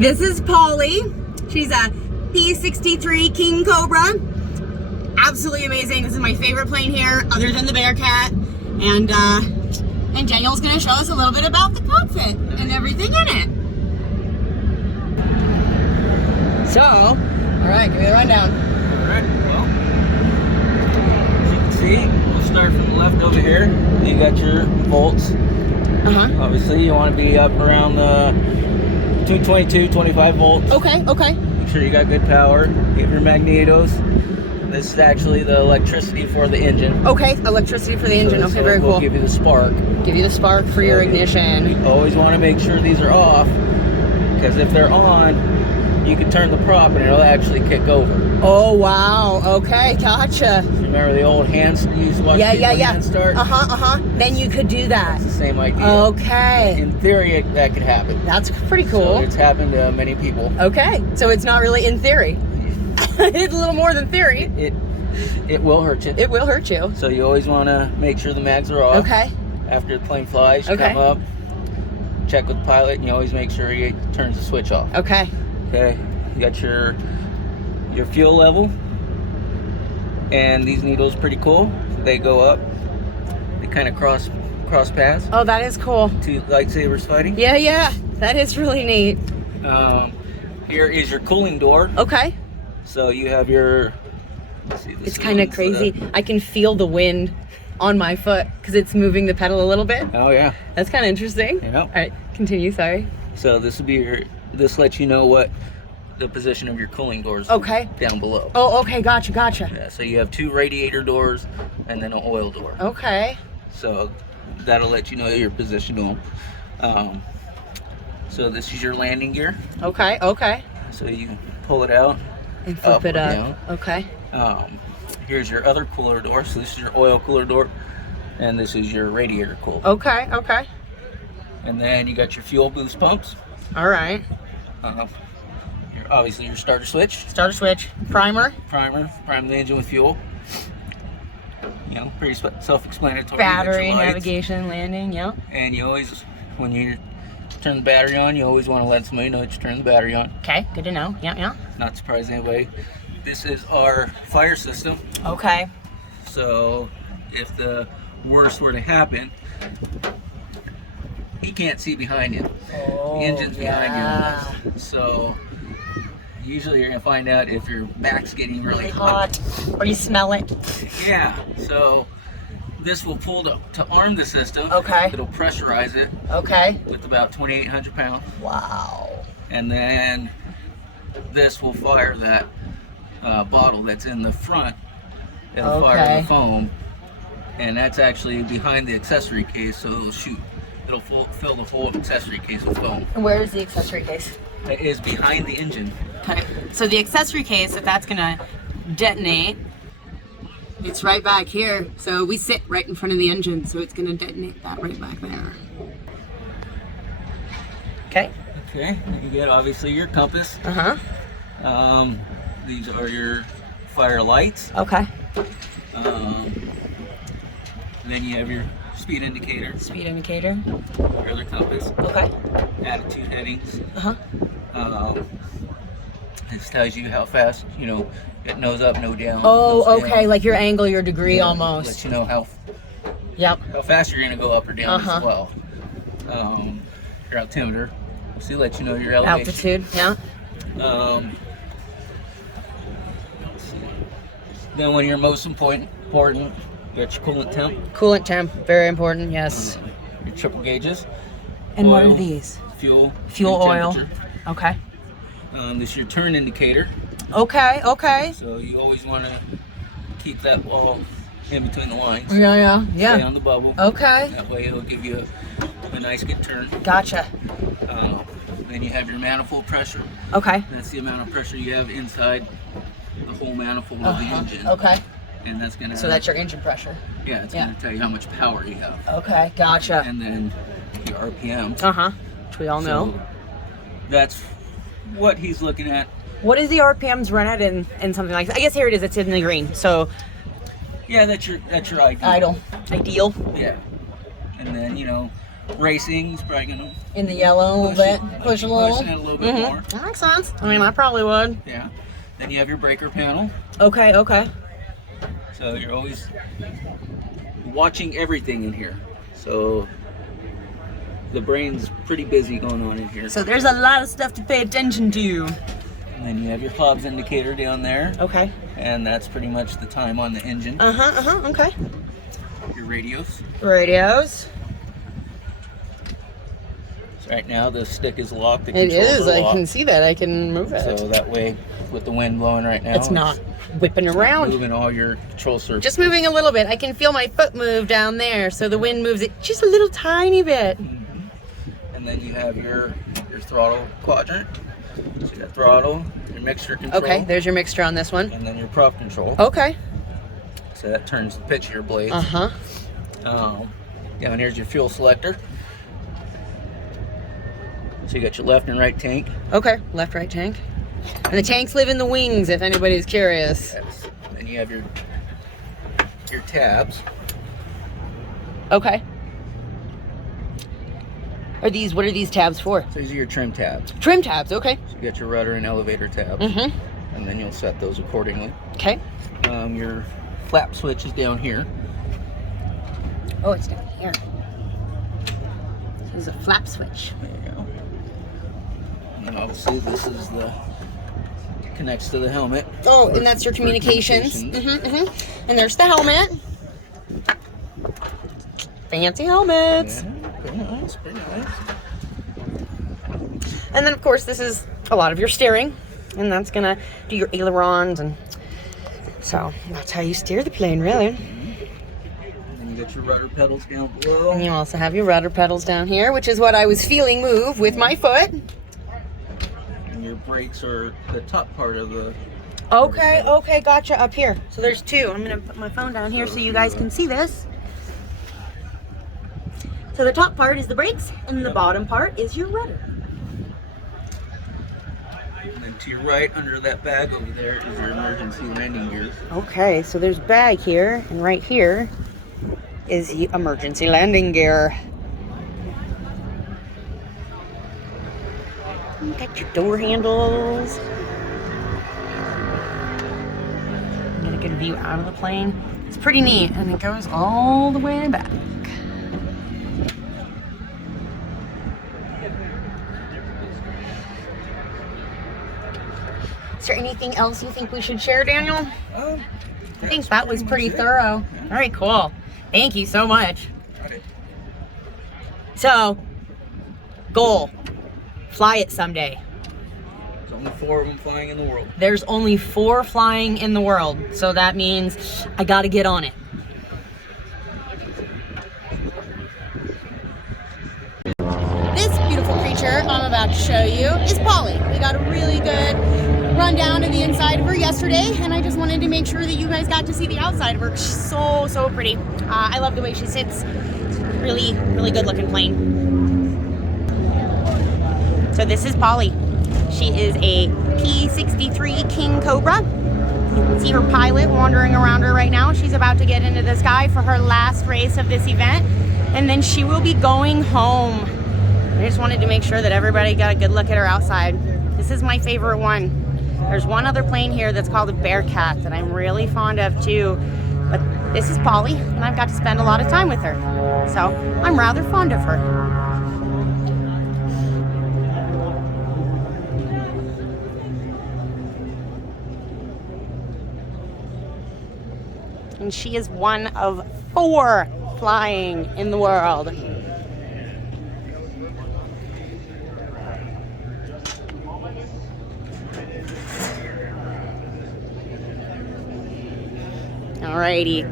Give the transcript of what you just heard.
This is Polly. She's a P63 King Cobra. Absolutely amazing. This is my favorite plane here, other than the Bearcat. And Daniel's gonna show us a little bit about the cockpit and everything in it. So, all right, give me the rundown. All right, well, as you can see, we'll start from the left over here. You got your volts. Obviously, you want to be up around the 222, 25 volts. Okay. Make sure you got good power. Get your magnetos. This is actually the electricity for the engine. Okay, electricity for the engine. Okay, very cool. Give you the spark. Give you the spark for your ignition. You always want to make sure these are off, because if they're on, you can turn the prop and it'll actually kick over. Oh wow. Okay, gotcha. Remember the old hands you used to watch hand start? Then you could do that. It's the same idea. Okay. In theory, that could happen. That's pretty cool. So it's happened to many people. Okay, so it's not really in theory. It's a little more than theory. It will hurt you. It will hurt you. So you always want to make sure the mags are off. Okay. After the plane flies, you come up, check with the pilot, and you always make sure he turns the switch off. Okay. Okay. You got your fuel level, and these needles pretty cool. They go up. They kind of cross paths. Oh, that is cool. Two lightsabers fighting. Yeah. That is really neat. Here is your cooling door. Okay. So you have your. Let's see, it's kind of crazy. I can feel the wind on my foot because it's moving the pedal a little bit. Oh yeah. That's kind of interesting. Yeah. All right, continue. Sorry. So this will be your. This lets you know what the position of your cooling doors. Okay. Down below. Oh, okay. Gotcha. Yeah. So you have two radiator doors and then an oil door. Okay. So that'll let you know your position on. So this is your landing gear. Okay. So you pull it out. And flip it up. Down. Okay. Here's your other cooler door. So this is your oil cooler door, and this is your radiator cooler. Okay. And then you got your fuel boost pumps. All right. Obviously your starter switch. Prime the engine with fuel. You know, pretty self-explanatory. Battery, navigation, landing. Yep. And you always, when you turn the battery on, you always want to let somebody know that you turn the battery on. Okay, good to know. Yeah. Not surprise anybody. This is our fire system. Okay. So if the worst were to happen, he can't see behind him. Oh, the engine's behind you. So usually you're gonna find out if your back's getting really hot, or you smell it. Yeah. So this will pull to arm the system. Okay. It'll pressurize it. Okay. With about 2,800 pounds. Wow. And then this will fire that bottle that's in the front. It'll fire the foam, and that's actually behind the accessory case, so it'll shoot. It'll fill the whole accessory case with foam. And where is the accessory case? It is behind the engine. Okay. So the accessory case, if that's gonna detonate, it's right back here. So we sit right in front of the engine, so it's gonna detonate that right back there. Okay. Okay. You get obviously your compass. These are your fire lights. Okay. Then you have your speed indicator. Your other compass. Okay. Attitude headings. This tells you how fast, it nose up, no down. Oh, okay. Down. Like your angle, your degree almost. Let you know how fast you're going to go up or down as well. Your altimeter. So let you know your elevation. Altitude, yeah. Then when you're most important, you got your coolant temp. Coolant temp, very important, yes. Your triple gauges. And oil, what are these? Fuel, oil. Okay. This is your turn indicator. Okay. So you always want to keep that wall in between the lines. Yeah. Stay on the bubble. Okay. That way it'll give you a nice good turn. Gotcha. Then you have your manifold pressure. Okay. That's the amount of pressure you have inside the whole manifold of the engine. Okay. And that's gonna. So that's your engine pressure. Yeah, it's gonna tell you how much power you have. Okay, gotcha. And then your RPM. Which we all know. So that's what he's looking at. What is the RPMs run at in something like that? I guess here it is. It's in the green. So. Yeah, that's your ideal. Ideal. Yeah. And then racing is probably gonna in the yellow a little bit, push a little. Pushing it a little bit more. That makes sense. I mean, I probably would. Yeah. Then you have your breaker panel. Okay, okay. So you're always watching everything in here. So the brain's pretty busy going on in here. So there's a lot of stuff to pay attention to. And then you have your fobs indicator down there. Okay. And that's pretty much the time on the engine. Okay. Your radios. Radios. So right now the stick is locked. The It controls is. are I locked. can see that. I can move it. So that way, with the wind blowing right now, It's not whipping around. moving all your control surfaces. Just moving a little bit. I can feel my foot move down there, so the wind moves it just a little tiny bit. And then you have your throttle quadrant. So you got throttle, your mixture control. Okay, there's your mixture on this one. And then your prop control. Okay. So that turns the pitch of your blades. Uh-huh. Down here's your fuel selector. So you got your left and right tank. Okay, left, right tank. And the tanks live in the wings, if anybody's curious. Yes. Then you have your tabs. Okay. What are these tabs for? So these are your trim tabs. Trim tabs, okay. So you got your rudder and elevator tabs. And then you'll set those accordingly. Okay. Your flap switch is down here. Oh, it's down here. There's a flap switch. There you go. And then obviously this is connects to the helmet. Oh, and that's your communications. And there's the helmet. Fancy helmets. Yeah, pretty nice, pretty nice. And then, of course, this is a lot of your steering. And that's going to do your ailerons. And so that's how you steer the plane, really. And then you got your rudder pedals down below. And you also have your rudder pedals down here, which is what I was feeling move with my foot. And your brakes are the top part of the... Okay, okay, gotcha, up here. So there's two. I'm going to put my phone down here so you guys can see this. So the top part is the brakes, and the bottom part is your rudder. And then to your right, under that bag over there, is your emergency landing gears. Okay, so there's bag here, and right here is the emergency landing gear. You got your door handles. Get a good view out of the plane. It's pretty neat, and it goes all the way back. Is there anything else you think we should share, Daniel? I think that was pretty thorough. All right, cool. Thank you so much. So, goal, fly it someday. There's only 4 of them flying in the world. There's only 4 flying in the world, so that means I gotta get on it. This beautiful creature I'm about to show you is Polly. We got a really good rundown of the inside of her yesterday, and I just wanted to make sure that you guys got to see the outside of her. She's so pretty. I love the way she sits. It's really good looking plane. So this is Polly. She is a P63 King Cobra. You can see her pilot wandering around her right now. She's about to get into the sky for her last race of this event, and then she will be going home. I just wanted to make sure that everybody got a good look at her outside. This is my favorite one. There's one other plane here that's called a Bearcat that I'm really fond of too. But this is Polly, and I've got to spend a lot of time with her. So I'm rather fond of her. And she is one of 4 flying in the world. Alrighty,